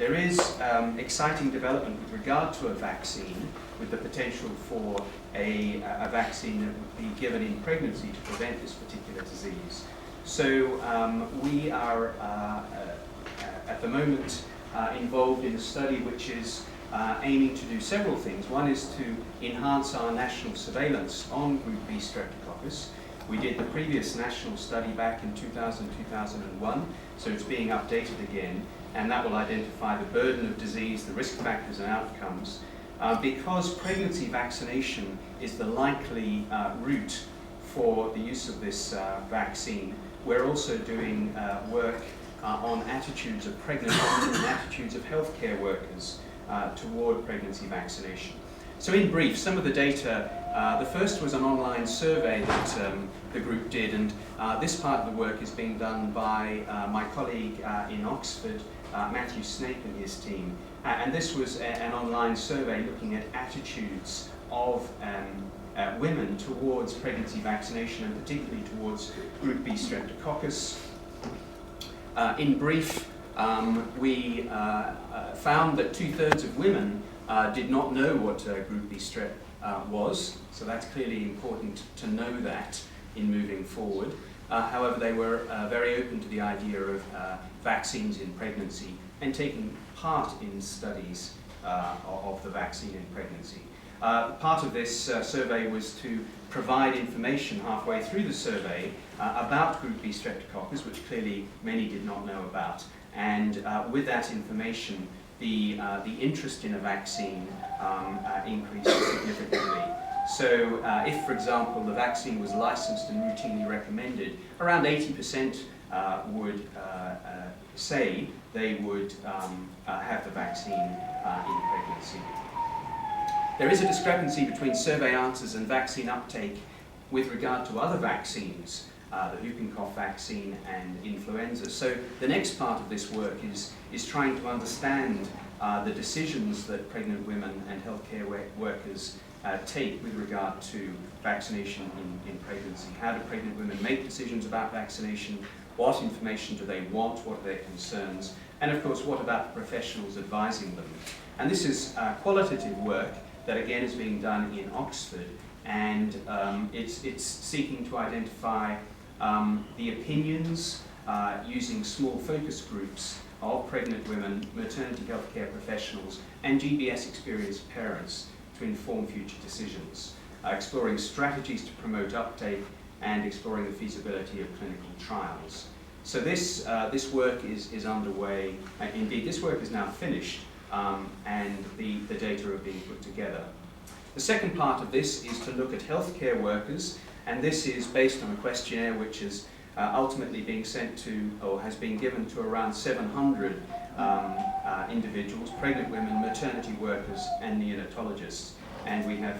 there is exciting development with regard to a vaccine, with the potential for a vaccine that would be given in pregnancy to prevent this particular disease. So we are at the moment involved in a study which is aiming to do several things. One is to enhance our national surveillance on Group B streptococcus. We did the previous national study back in 2000-2001, so it's being updated again, and that will identify the burden of disease, the risk factors and outcomes. Because pregnancy vaccination is the likely route for the use of this vaccine, we're also doing work on attitudes of pregnant women and attitudes of healthcare workers toward pregnancy vaccination. So in brief, some of the data, the first was an online survey that the group did, and this part of the work is being done by my colleague in Oxford, Matthew Snape and his team. And this was an online survey looking at attitudes of women towards pregnancy vaccination, and particularly towards Group B streptococcus. In brief, we found that 2/3 of women did not know what Group B strep was, so that's clearly important to know that in moving forward. However, they were very open to the idea of vaccines in pregnancy and taking part in studies of the vaccine in pregnancy. Part of this survey was to provide information halfway through the survey about Group B streptococcus, which clearly many did not know about. And with that information, the interest in a vaccine increased significantly. So if, for example, the vaccine was licensed and routinely recommended, around 80% would say they would have the vaccine in pregnancy. There is a discrepancy between survey answers and vaccine uptake with regard to other vaccines, the whooping cough vaccine and influenza. So the next part of this work is trying to understand the decisions that pregnant women and healthcare workers take with regard to vaccination in pregnancy. How do pregnant women make decisions about vaccination? What information do they want? What are their concerns? And of course, what about the professionals advising them? And this is qualitative work that again is being done in Oxford, and it's seeking to identify the opinions using small focus groups of pregnant women, maternity healthcare professionals, and GBS experienced parents to inform future decisions, exploring strategies to promote uptake and exploring the feasibility of clinical trials. So this work is underway. Indeed, this work is now finished, and the data are being put together. The second part of this is to look at healthcare workers, and this is based on a questionnaire which is ultimately being sent to, or has been given to, around 700 individuals, pregnant women, maternity workers, and neonatologists, and we have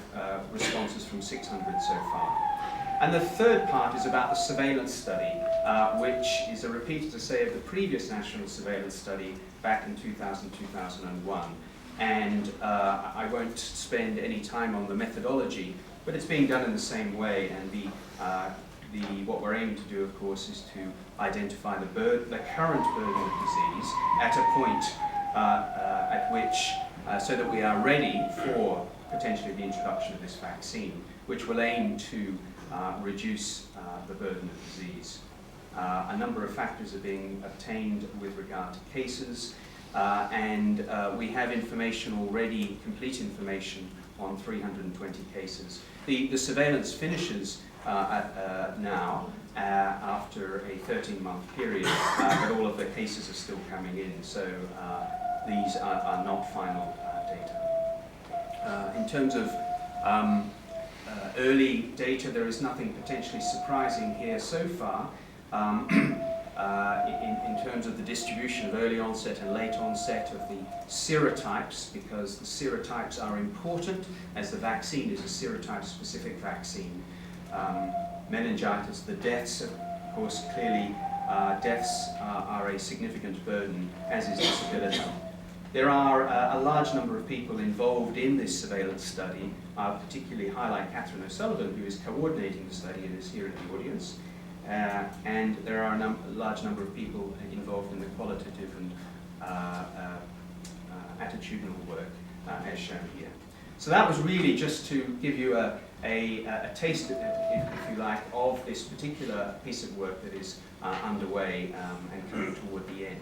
responses from 600 so far. And the third part is about the surveillance study, which is a repeat, as I say, of the previous national surveillance study back in 2000-2001. And I won't spend any time on the methodology, but it's being done in the same way, and what we're aiming to do, of course, is to identify the current burden of disease at a point at which, so that we are ready for potentially the introduction of this vaccine, which will aim to reduce the burden of disease. A number of factors are being obtained with regard to cases, and we have information already, complete information, on 320 cases. The surveillance finishes now after a 13-month period, but all of the cases are still coming in, so these are not final data. In terms of early data, there is nothing potentially surprising here so far. In terms of the distribution of early onset and late onset of the serotypes, because the serotypes are important, as the vaccine is a serotype-specific vaccine. Meningitis, the deaths, of course, clearly deaths are a significant burden, as is disability. There are a large number of people involved in this surveillance study. I'll particularly highlight Catherine O'Sullivan, who is coordinating the study and is here in the audience. And there are a large number of people involved in the qualitative and attitudinal work as shown here. So that was really just to give you a taste, if you like, of this particular piece of work that is underway and coming toward the end.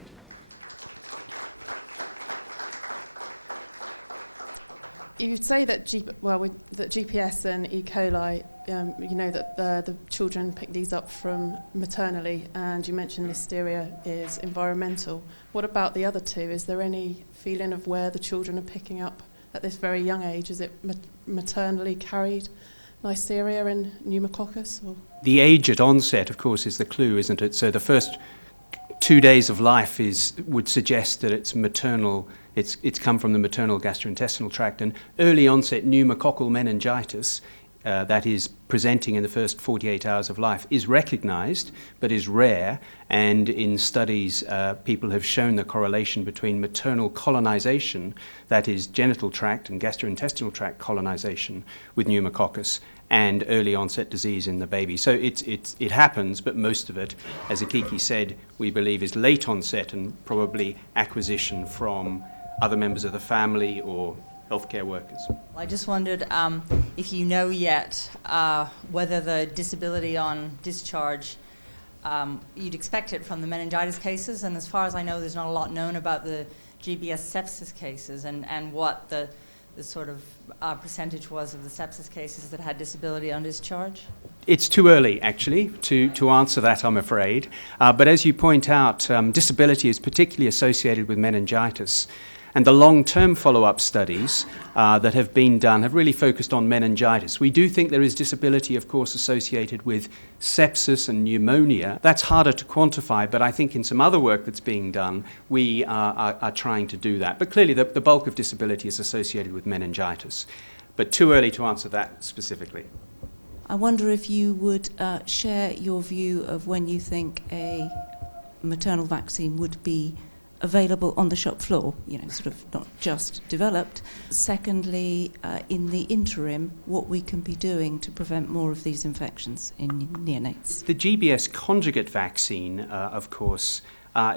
You would say that that GPS and E. coli, you know that the children pick these up from maternally, and you mentioned listeria is environmental. What about the other two? Is there any feeling of where the children are picking up at this very young age? Is it maternally carried listeria and pneumococcus? Or? The age at onset, of course, is the clue, isn't it? So the first 2 days of life would suggest that it's maternal. It's come from the maternal gastrointestinal tract, and early onset pneumococcal meningitis, that is presenting in the first 48 hours of life, is recognized but is rare, and in studies people have shown the correlation between maternal colonization, that is genital tract and gastrointestinal tract colonization with pneumococcus, and early onset disease in the baby. So it happens, but most of it, as Akiki said, we believe is late onset and probably acquisition from other members of the family or healthcare workers. I just wondered if you know yet whether the disability on discharge, you'd expect it from the meningitis cases, and as far as I know, there's not a lot known about the GBS sepsis cases and what the sort of percentage was of the sepsis cases that had disability on discharge? It's too early, actually, to answer that, I'm afraid. But as you point out, disability is particularly associated with meningitis. And the long-term follow-up studies that have been done have really focused on meningitis. We do think there is disability, of course, associated with sepsis and pneumonia. That's harder to quantify, but I think in some other work that's being done, we are trying to do that. But clearly, the bulk of disability is associated with meningitis. But too early to answer that specifically. I wonder if you would share your view of when you think a maternal vaccine would be available on the shop floor, sort of not just developed. Secondly, in the interim, what we can be doing to prevent more of these infections in neonates. The GBS conjugate vaccine, of course,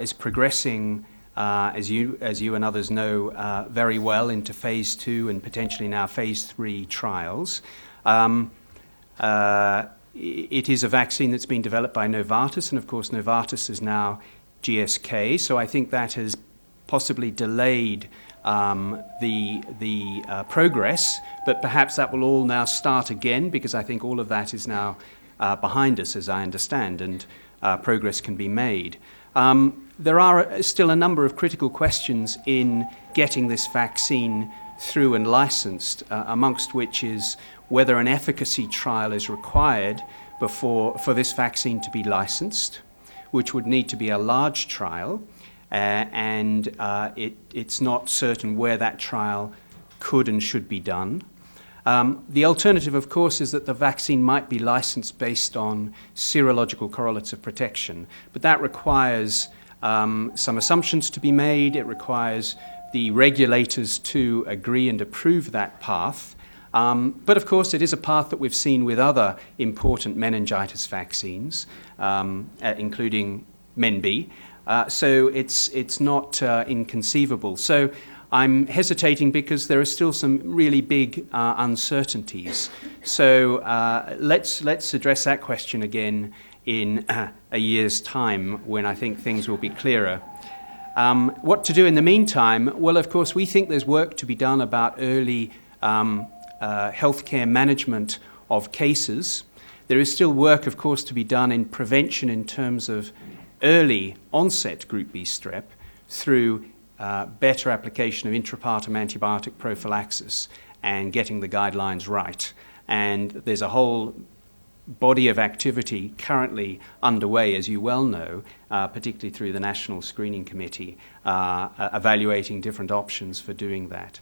is progressing, as you and others know, very well into phase 2 and potentially now phase 3 trials. It is a vaccine that's been developed by Novartis, and of course Novartis is now GSK, so I think that has possibly delayed the progress, but perhaps that will all now start again, because I think all of that is now behind us, as I understand, and progress can be made. There are still a number of critical questions in getting this vaccine through and licensed, amongst which is whether an efficacy trial is required for this vaccine to be licensed, which would need to be a large trial, and it's not certain where that trial could and should be done. The alternative, of course, is that the vaccine might be licensed based on serological correlates of protection, but that requires some assumptions to be made. It requires the regulators to agree and approve that path. But of course, it is a path that we've seen with other important meningitis vaccines, including MenB. So it's not inconceivable. So I'm hesitating because there are still some really big uncertainties. So let's address that question again in a year's time, when I think things will be clearer. What to do in the meantime? Well, of course, we think there's work to be done about early healthcare management of cases. There is still work, of course, to be done in prevention in terms of early onset Group B strep through better application of intrapartum antibiotic prophylaxis and getting the guidelines right. And there's a whole body of activity currently underway, as you well know, particularly through the National Screening Committee, evaluating different options for doing that.